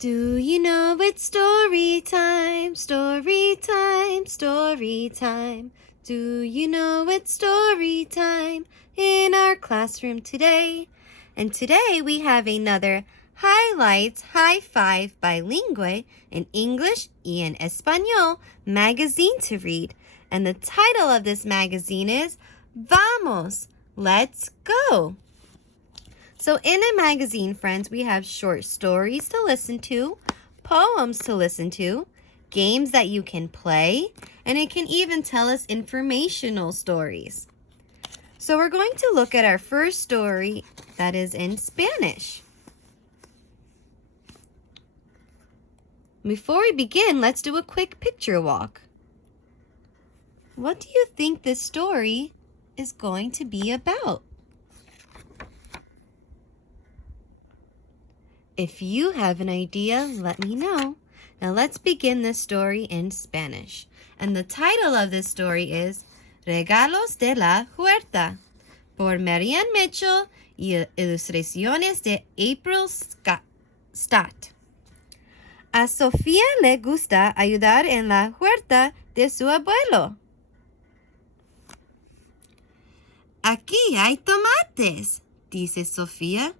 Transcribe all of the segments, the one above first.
Do you know it's story time, story time, story time? Do you know it's story time in our classroom today? And today we have another Highlights High Five Bilingue in English y en Español magazine to read. And the title of this magazine is Vamos, Let's Go. So in a magazine, friends, we have short stories to listen to, poems to listen to, games that you can play, and it can even tell us informational stories. So we're going to look at our first story that is in Spanish. Before we begin, let's do a quick picture walk. What do you think this story is going to be about? If you have an idea, let me know. Now let's begin this story in Spanish. And the title of this story is Regalos de la Huerta por Marianne Mitchell y ilustraciones de April Stott. A Sofía le gusta ayudar en la huerta de su abuelo. Aquí hay tomates, dice Sofía.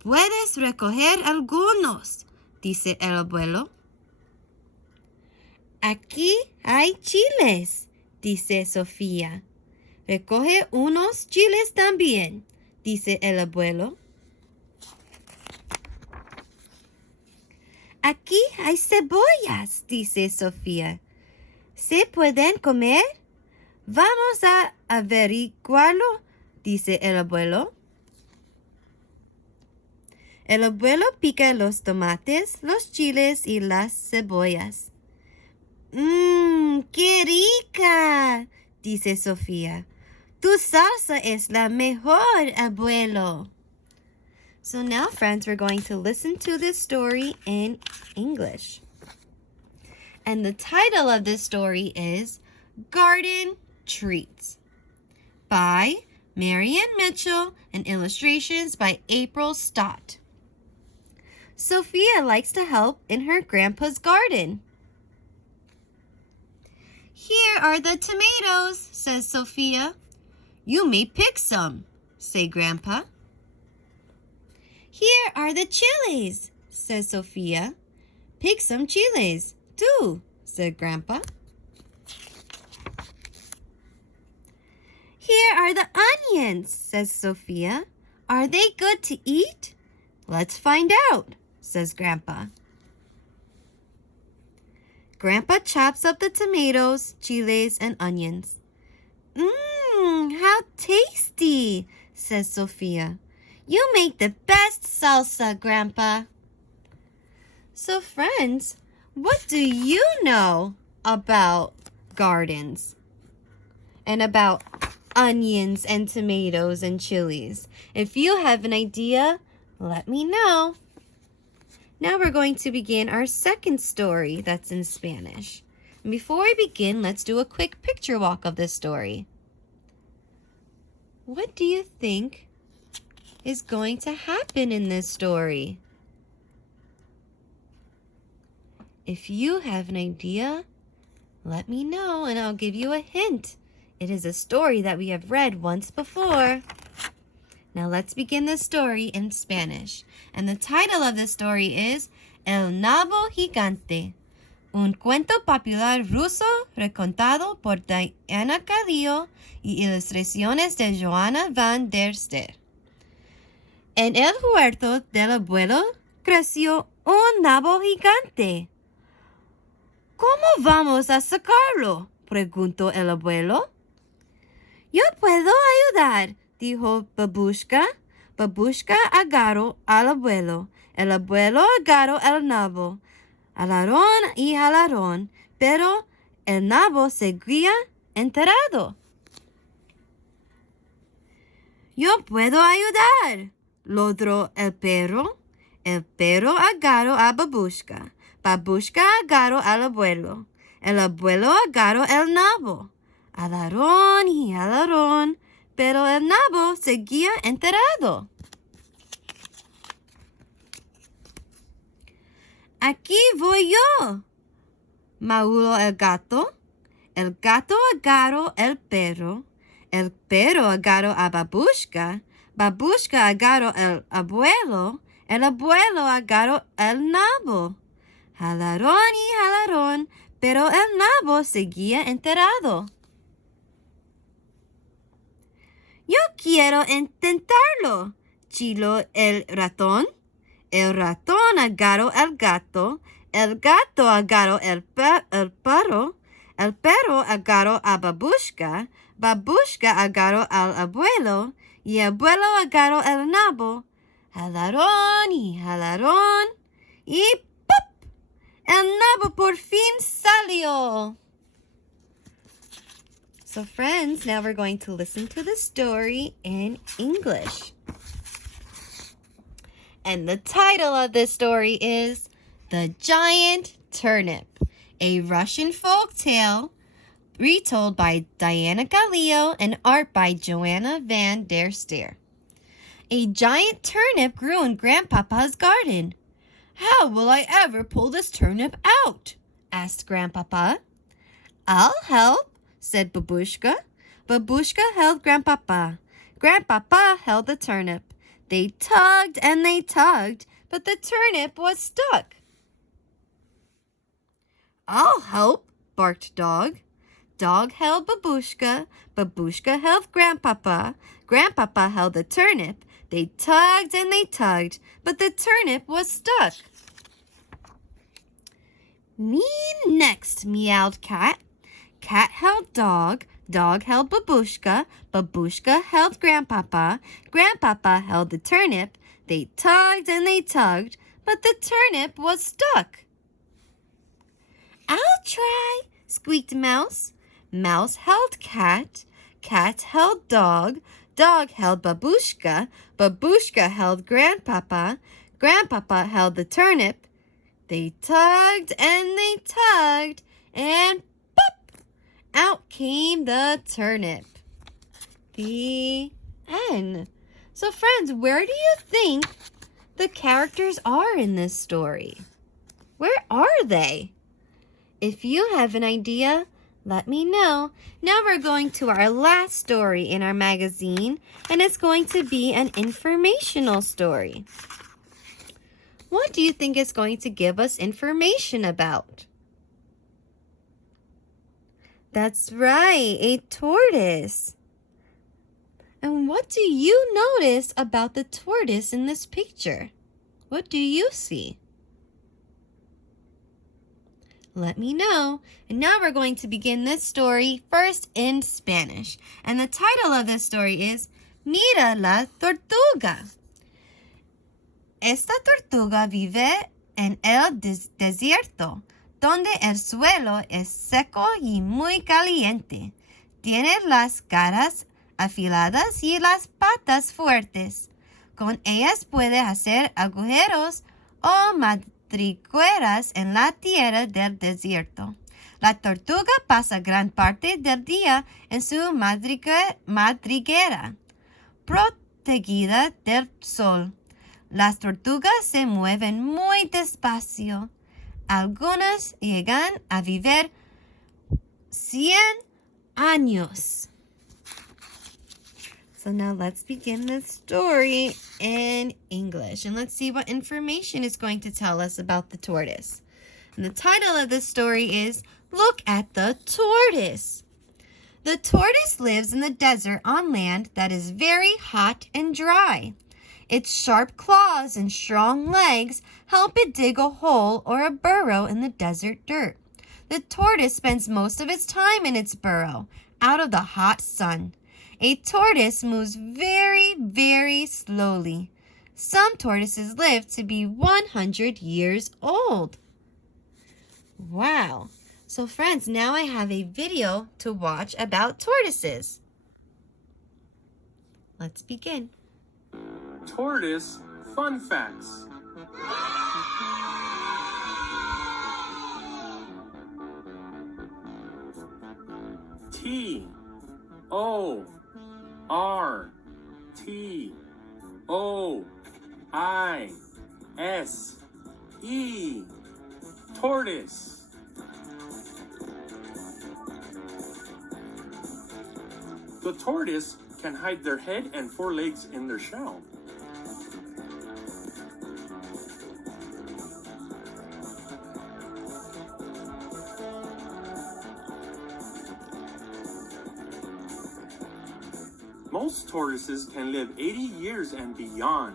Puedes recoger algunos, dice el abuelo. Aquí hay chiles, dice Sofía. Recoge unos chiles también, dice el abuelo. Aquí hay cebollas, dice Sofía. ¿Se pueden comer? Vamos a averiguarlo, dice el abuelo. El abuelo pica los tomates, los chiles y las cebollas. ¡Qué rica!, dice Sofía. Tu salsa es la mejor, abuelo. So now, friends, we're going to listen to this story in English. And the title of this story is Garden Treats by Marianne Mitchell and illustrations by April Stott. Sophia likes to help in her grandpa's garden. Here are the tomatoes, says Sophia. You may pick some, say Grandpa. Here are the chilies, says Sophia. Pick some chilies, too, said Grandpa. Here are the onions, says Sophia. Are they good to eat? Let's find out, says Grandpa. Grandpa chops up the tomatoes, chiles, and onions. How tasty, says Sophia. You make the best salsa, Grandpa. So, friends, what do you know about gardens and about onions and tomatoes and chilies? If you have an idea, let me know. Now we're going to begin our second story that's in Spanish. And before we begin, let's do a quick picture walk of this story. What do you think is going to happen in this story? If you have an idea, let me know and I'll give you a hint. It is a story that we have read once before. Now let's begin this story in Spanish. And the title of this story is El Nabo Gigante, un cuento popular ruso recontado por Diana Cadillo y ilustraciones de Johanna van der Ster. En el huerto del abuelo creció un nabo gigante. ¿Cómo vamos a sacarlo?, preguntó el abuelo. Yo puedo ayudar, dijo Babushka. Babushka agarró al abuelo. El abuelo agarró el nabo. Jalaron y jalaron, pero el nabo seguía enterrado. Yo puedo ayudar, ladró el perro. El perro agarró a Babushka. Babushka agarró al abuelo. El abuelo agarró el nabo. Jalaron y jalaron, pero el nabo seguía enterrado. Aquí voy yo. Maulló el gato agarró el perro agarró a Babushka agarró el abuelo agarró el nabo. Jalaron y jalaron, pero el nabo seguía enterrado. Yo quiero intentarlo, chilló el ratón. El ratón agarró el gato agarró el perro agarró a Babushka agarró al abuelo, y el abuelo agarró el nabo. Jalaron y jalaron, y ¡pop! El nabo por fin salió. So friends, now we're going to listen to the story in English. And the title of this story is The Giant Turnip, a Russian folk tale retold by Diana Galileo and art by Joanna van der Steer. A giant turnip grew in Grandpapa's garden. How will I ever pull this turnip out? Asked Grandpapa. I'll help, said Babushka. Babushka held Grandpapa. Grandpapa held the turnip. They tugged and they tugged, but the turnip was stuck. I'll help, barked Dog. Dog held Babushka. Babushka held Grandpapa. Grandpapa held the turnip. They tugged and they tugged, but the turnip was stuck. Me next, meowed Cat. Cat held Dog. Dog held Babushka. Babushka held Grandpapa. Grandpapa held the turnip. They tugged and they tugged, but the turnip was stuck. I'll try, squeaked Mouse. Mouse held Cat. Cat held Dog. Dog held Babushka. Babushka held Grandpapa. Grandpapa held the turnip. They tugged and they tugged, and pop! Out came the turnip. The end. So friends, where do you think the characters are in this story? Where are they? If you have an idea, let me know. Now we're going to our last story in our magazine, and it's going to be an informational story. What do you think it's going to give us information about? That's right, a tortoise. And what do you notice about the tortoise in this picture? What do you see? Let me know. And now we're going to begin this story first in Spanish. And the title of this story is Mira la tortuga. Esta tortuga vive en el desierto, donde el suelo es seco y muy caliente. Tiene las garras afiladas y las patas fuertes. Con ellas puede hacer agujeros o madrigueras en la tierra del desierto. La tortuga pasa gran parte del día en su madriguera, protegida del sol. Las tortugas se mueven muy despacio. Algunas llegan a vivir 100 años. So now let's begin this story in English. And let's see what information it's going to tell us about the tortoise. And the title of this story is Look at the Tortoise. The tortoise lives in the desert on land that is very hot and dry. Its sharp claws and strong legs help it dig a hole or a burrow in the desert dirt. The tortoise spends most of its time in its burrow, out of the hot sun. A tortoise moves very, very slowly. Some tortoises live to be 100 years old. Wow. So friends, now I have a video to watch about tortoises. Let's begin. Tortoise Fun Facts. Tortoise. Tortoise. The tortoise can hide their head and forelegs in their shell. Most tortoises can live 80 years and beyond.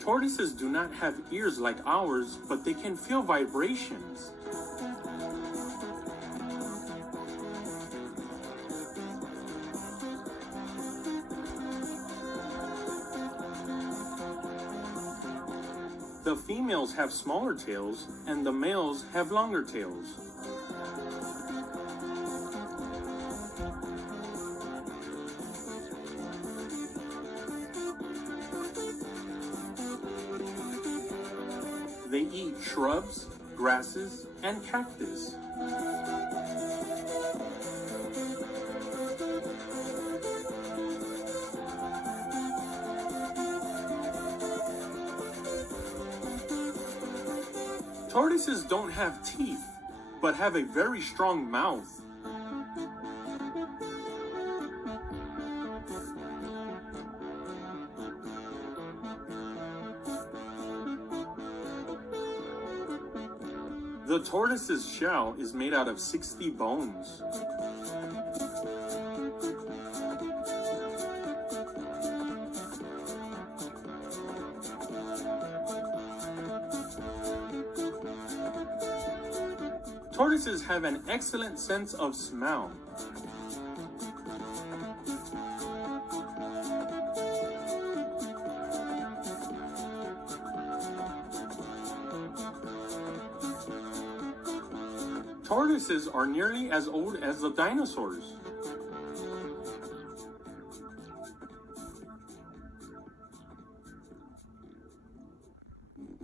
Tortoises do not have ears like ours, but they can feel vibrations. The females have smaller tails, and the males have longer tails. They eat shrubs, grasses, and cactus. Tortoises don't have teeth, but have a very strong mouth. The tortoise's shell is made out of 60 bones. Tortoises have an excellent sense of smell. Tortoises are nearly as old as the dinosaurs.